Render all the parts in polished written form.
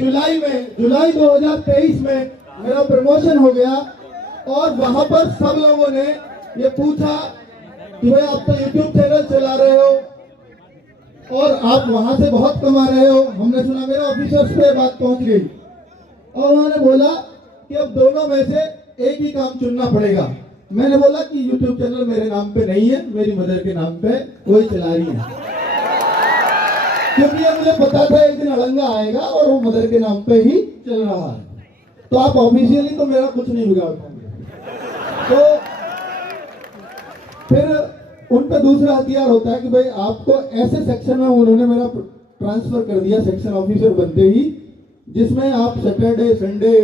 जुलाई 2023 में मेरा प्रमोशन हो गया और वहां पर सब लोगों ने ये पूछा कि भाई आप तो यूट्यूब चैनल चला रहे हो और आप वहां से बहुत कमा रहे हो। हमने सुना, मेरे ऑफिसर्स पे बात पहुंच गई और उन्होंने बोला कि अब दोनों में से एक ही काम चुनना पड़ेगा। मैंने बोला कि यूट्यूब चैनल मेरे नाम पे नहीं है, मेरी मदर के नाम पे वही चला रही है, क्योंकि मुझे पता था एक दिन अड़ंगा आएगा और वो मदर के नाम पे ही चल रहा है। तो आप ऑफिशियली तो मेरा कुछ नहीं बिगाड़ पाएंगे। तो फिर उन पे दूसरा हथियार होता है कि भाई आपको ऐसे सेक्शन में उन्होंने मेरा ट्रांसफर कर दिया सेक्शन ऑफिसर बनते ही, जिसमें आप सैटरडे संडे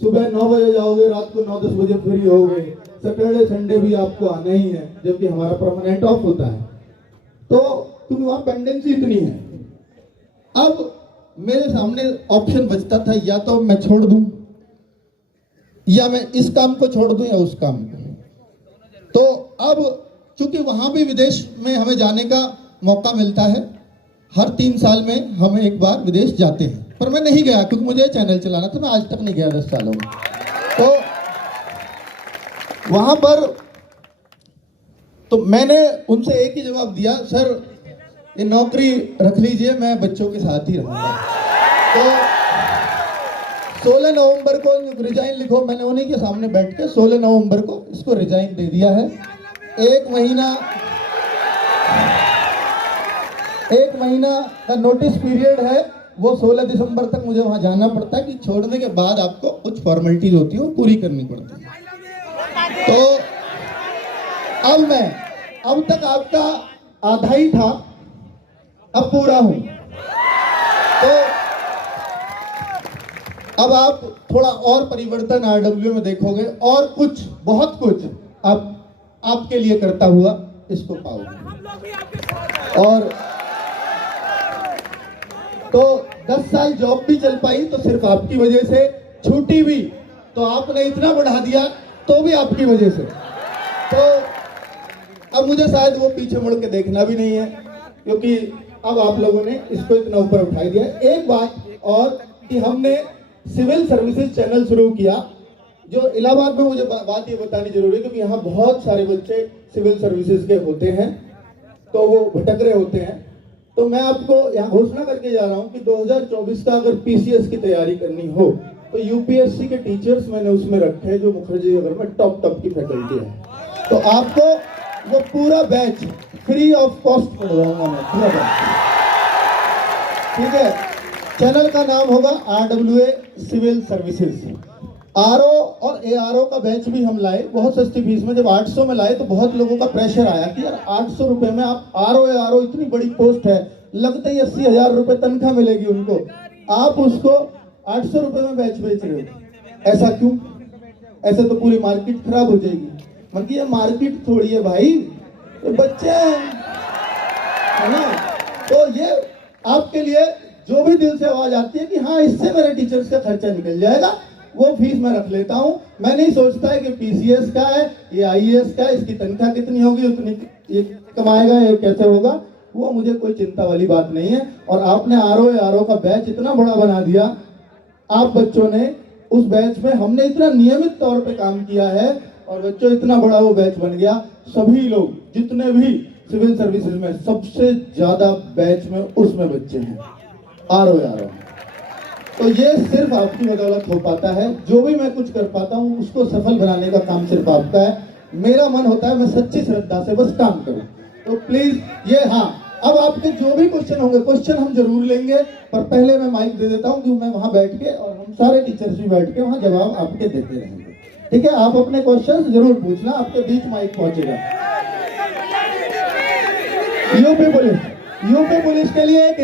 सुबह 9 बजे जाओगे, रात को 9-10 बजे फ्री होगे। सैटरडे संडे भी आपको आना ही है, जबकि हमारा परमानेंट ऑफ होता है। तो क्योंकि वहां पेंडेंसी इतनी है। अब मेरे सामने ऑप्शन बचता था, या तो मैं छोड़ दूं, या मैं इस काम को छोड़ दूं, या उस काम को। तो अब चूंकि वहां भी विदेश में हमें जाने का मौका मिलता है, हर 3 साल में हम एक बार विदेश जाते हैं, पर मैं नहीं गया क्योंकि मुझे चैनल चलाना था। मैं आज तक नहीं गया 10 सालों में। तो वहां पर तो मैंने उनसे एक ही जवाब दिया, सर ये नौकरी रख लीजिए, मैं बच्चों के साथ ही रहूंगा। तो 16 नवंबर को रिजाइन लिखो। मैंने उन्हीं के सामने बैठ के 16 नवंबर को इसको रिजाइन दे दिया है। एक महीना का नोटिस पीरियड है, वो 16 दिसंबर तक मुझे वहां जाना पड़ता है कि छोड़ने के बाद आपको कुछ फॉर्मेलिटीज होती है वो पूरी करनी पड़ती है। तो अब तक आपका आधा ही था, अब पूरा हूं। तो अब आप थोड़ा और परिवर्तन आरडब्ल्यू में देखोगे और कुछ, बहुत कुछ आपके लिए करता हुआ इसको पाओगे। और तो 10 साल जॉब भी चल पाई तो सिर्फ आपकी वजह से, छूटी भी तो आपने इतना बढ़ा दिया तो भी आपकी वजह से। तो अब मुझे शायद वो पीछे मुड़ के देखना भी नहीं है, क्योंकि अब आप लोगों ने इसको इतना ऊपर उठा दिया। एक बात और कि हमने सिविल सर्विसेज चैनल शुरू किया, जो इलाहाबाद में, मुझे बात ये बतानी जरूरी है क्योंकि यहाँ बहुत सारे बच्चे सिविल सर्विसेज के होते हैं, तो वो भटक रहे होते हैं। तो मैं आपको यहाँ घोषणा करके जा रहा हूँ कि 2024 का अगर पीसीएस की तैयारी करनी हो तो यूपीएससी के टीचर्स मैंने उसमें रखे हैं, जो मुखर्जी नगर में टॉप की फैकल्टी है। तो आपको वो पूरा बैच फ्री ऑफ कॉस्ट पढ़वाऊंगा मैं, पूरा बैच। ठीक है, चैनल का नाम होगा RWA सिविल सर्विसेज। आरओ और एआरओ का बैच भी हम लाए बहुत सस्ती फीस में। जब 800 में लाए तो बहुत लोगों का प्रेशर आया कि यार 800 रुपए में आप आरओ एआरओ, इतनी बड़ी पोस्ट है, लगते ही 80,000 रुपए तनख्वाह मिलेगी उनको, आप उसको 800 रुपए में बैच बेच रहे हो। ऐसा क्यों? ऐसे तो पूरी मार्केट खराब हो जाएगी। मतलब ये मार्केट थोड़ी है भाई, तो बच्चे हैं, है ना। तो ये आपके लिए जो भी दिल से आवाज आती है कि हाँ इससे मेरे टीचर्स का खर्चा निकल जाएगा, वो फीस मैं रख लेता हूँ। मैं नहीं सोचता है कि पीसीएस का है, ये आईएएस का है, इसकी तनख्वाह कितनी होगी, उतनी ये कमाएगा, ये कैसे होगा, वो मुझे कोई चिंता वाली बात नहीं है। और आपने आरओ का बैच इतना बड़ा बना दिया, आप बच्चों ने उस बैच में, हमने इतना नियमित तौर पे काम किया है और बच्चों इतना बड़ा वो बैच बन गया। सभी लोग जितने भी सिविल सर्विसेज में सबसे ज्यादा बैच में उसमें बच्चे हैं आरओ। तो ये सिर्फ आपकी बदौलत हो पाता है। जो भी मैं कुछ कर पाता हूँ उसको सफल बनाने का काम सिर्फ आपका है। मेरा मन होता है मैं सच्ची श्रद्धा से बस काम करूँ। तो प्लीज ये, हाँ अब आपके जो भी क्वेश्चन होंगे, क्वेश्चन हम जरूर लेंगे, पर पहले मैं माइक दे देता हूँ कि मैं वहां बैठ के और हम सारे टीचर्स भी बैठ के वहां जवाब आपके देते रहेंगे। ठीक है, आप अपने क्वेश्चन जरूर पूछना, आपके बीच माइक पहुंचेगा। यूपी पुलिस के लिए एक